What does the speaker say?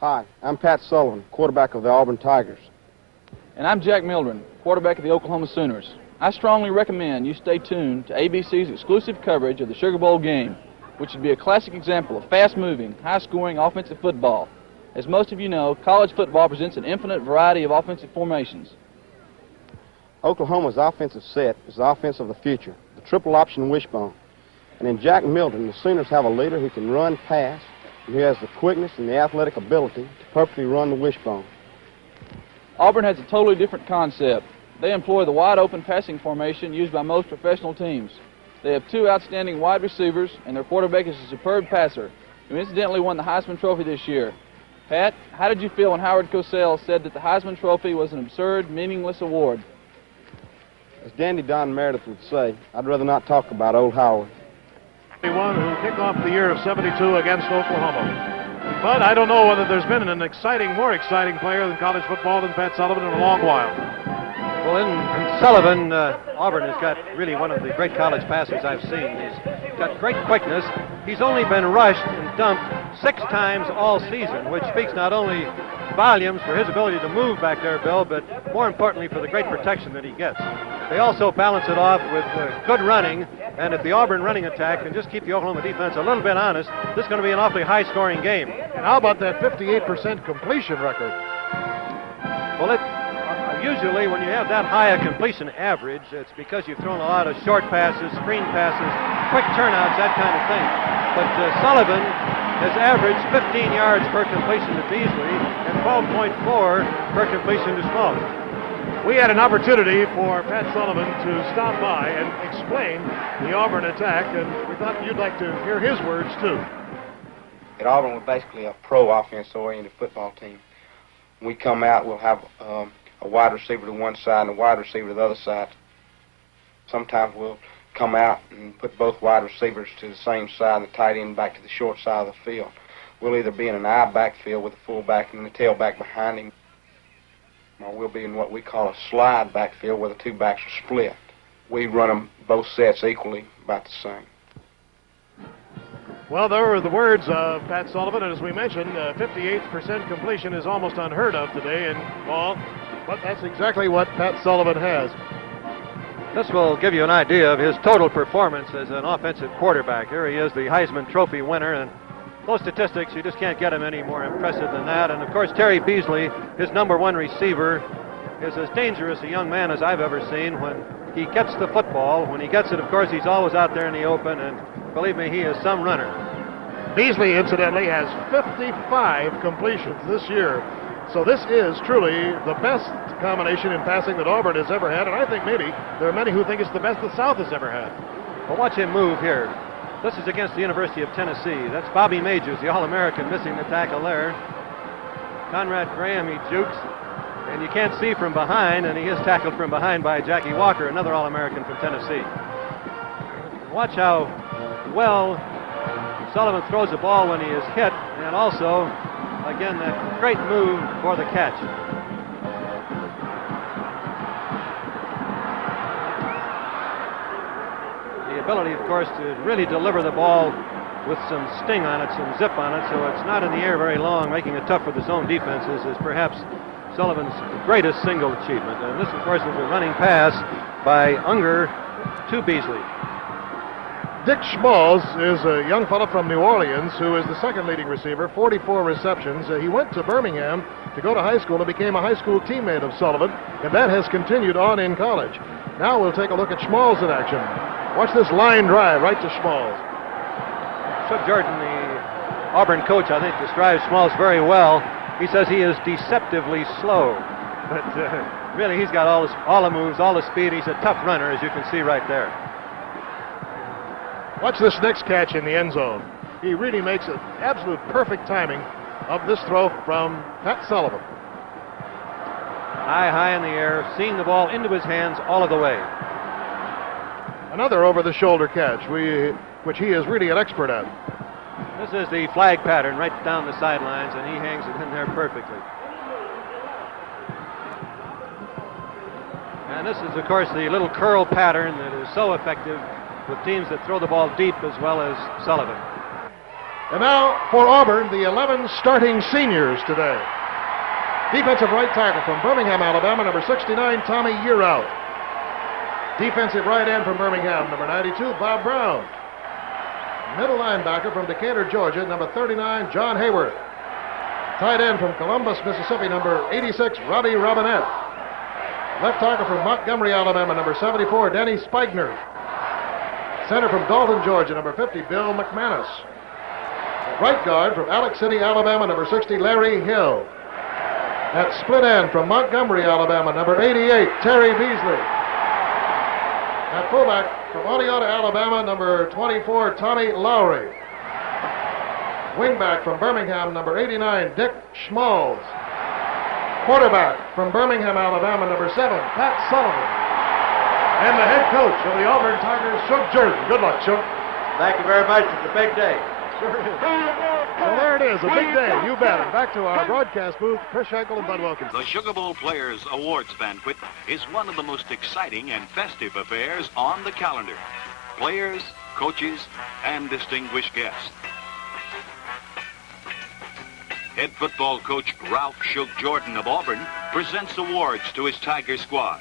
Hi, I'm Pat Sullivan, quarterback of the Auburn Tigers. And I'm Jack Mildren, quarterback of the Oklahoma Sooners. I strongly recommend you stay tuned to ABC's exclusive coverage of the Sugar Bowl game, which would be a classic example of fast-moving, high-scoring offensive football. As most of you know, college football presents an infinite variety of offensive formations. Oklahoma's offensive set is the offense of the future, the triple option wishbone. And in Jack Mildren, the Sooners have a leader who can run, pass, and who has the quickness and the athletic ability to perfectly run the wishbone. Auburn has a totally different concept. They employ the wide-open passing formation used by most professional teams. They have two outstanding wide receivers, and their quarterback is a superb passer, who incidentally won the Heisman Trophy this year. Pat, how did you feel when Howard Cosell said that the Heisman Trophy was an absurd, meaningless award? As Dandy Don Meredith would say, I'd rather not talk about old Howard. One who kicked off the year of '72 against Oklahoma. But I don't know whether there's been an more exciting player than college football than Pat Sullivan in a long while. Well, in Sullivan, Auburn has got really one of the great college passers I've seen. He's got great quickness. He's only been rushed and dumped 6 times all season, which speaks not only volumes for his ability to move back there, Bill, but more importantly for the great protection that he gets. They also balance it off with good running, and if the Auburn running attack can just keep the Oklahoma defense a little bit honest, this is going to be an awfully high-scoring game. And how about that 58% completion record? Well, usually when you have that high a completion average, it's because you've thrown a lot of short passes, screen passes, quick turnouts, that kind of thing. But Sullivan has averaged 15 yards per completion to Beasley and 12.4 per completion to Smalls. We had an opportunity for Pat Sullivan to stop by and explain the Auburn attack, and we thought you'd like to hear his words too. At Auburn, we're basically a pro offense-oriented football team. When we come out, we'll have a wide receiver to one side and a wide receiver to the other side. Sometimes we'll come out and put both wide receivers to the same side and the tight end back to the short side of the field. We'll either be in an I backfield with the fullback and the tailback behind him, or we'll be in what we call a slide backfield where the two backs are split. We run them both sets equally, about the same. Well, there were the words of Pat Sullivan, and as we mentioned, 58% completion is almost unheard of today in ball, but that's exactly what Pat Sullivan has. This will give you an idea of his total performance as an offensive quarterback. Here he is, the Heisman Trophy winner, and those statistics, you just can't get him any more impressive than that. And of course, Terry Beasley, his #1 receiver, is as dangerous a young man as I've ever seen when he gets the football. When he gets it, of course, he's always out there in the open, and believe me, he is some runner. Beasley, incidentally, has 55 completions this year. So this is truly the best combination in passing that Auburn has ever had, and I think maybe there are many who think it's the best the South has ever had. Well, watch him move here. This is against the University of Tennessee. That's Bobby Majors, the All-American, missing the tackle there. Conrad Graham, he jukes, and you can't see from behind, and he is tackled from behind by Jackie Walker, another All-American from Tennessee. Watch how well Sullivan throws the ball when he is hit, and also, again, that great move for the catch. The ability, of course, to really deliver the ball with some sting on it, some zip on it, so it's not in the air very long, making it tough for the zone defenses, is perhaps Sullivan's greatest single achievement. And this, of course, was a running pass by Unger to Beasley. Dick Smalls is a young fellow from New Orleans who is the second leading receiver, 44 receptions. He went to Birmingham to go to high school and became a high school teammate of Sullivan, and that has continued on in college. Now we'll take a look at Smalls in action. Watch this line drive right to Smalls. Shug Jordan, the Auburn coach, I think describes Smalls very well. He says he is deceptively slow, but really he's got all the moves, all the speed. He's a tough runner, as you can see right there. Watch this next catch in the end zone. He really makes an absolute perfect timing of this throw from Pat Sullivan. High in the air, seeing the ball into his hands all of the way. Another over-the-shoulder catch, which he is really an expert at. This is the flag pattern right down the sidelines, and he hangs it in there perfectly. And this is, of course, the little curl pattern that is so effective with teams that throw the ball deep as well as Sullivan. And now for Auburn, the 11 starting seniors today. Defensive right tackle from Birmingham, Alabama, number 69, Tommy Yearout. Defensive right end from Birmingham, number 92, Bob Brown. Middle linebacker from Decatur, Georgia, number 39, John Hayworth. Tight end from Columbus, Mississippi, number 86, Robbie Robinette. Left tackle from Montgomery, Alabama, number 74, Denny Speigner. Center from Dalton, Georgia, number 50, Bill McManus. Right guard from Alex City, Alabama, number 60, Larry Hill. At split end from Montgomery, Alabama, number 88, Terry Beasley. At fullback from Oneonta, Alabama, number 24, Tommy Lowry. Wingback from Birmingham, number 89, Dick Schmalz. Quarterback from Birmingham, Alabama, number 7, Pat Sullivan. And the head coach of the Auburn Tigers, Shug Jordan. Good luck, Shug. Thank you very much. It's a big day. Sure is. Well, there it is, a big day. You bet. And back to our broadcast booth, Chris Schenkel and Bud Wilkins. The Sugar Bowl Players Awards Banquet is one of the most exciting and festive affairs on the calendar. Players, coaches, and distinguished guests. Head football coach Ralph Shug Jordan of Auburn presents awards to his Tiger squad.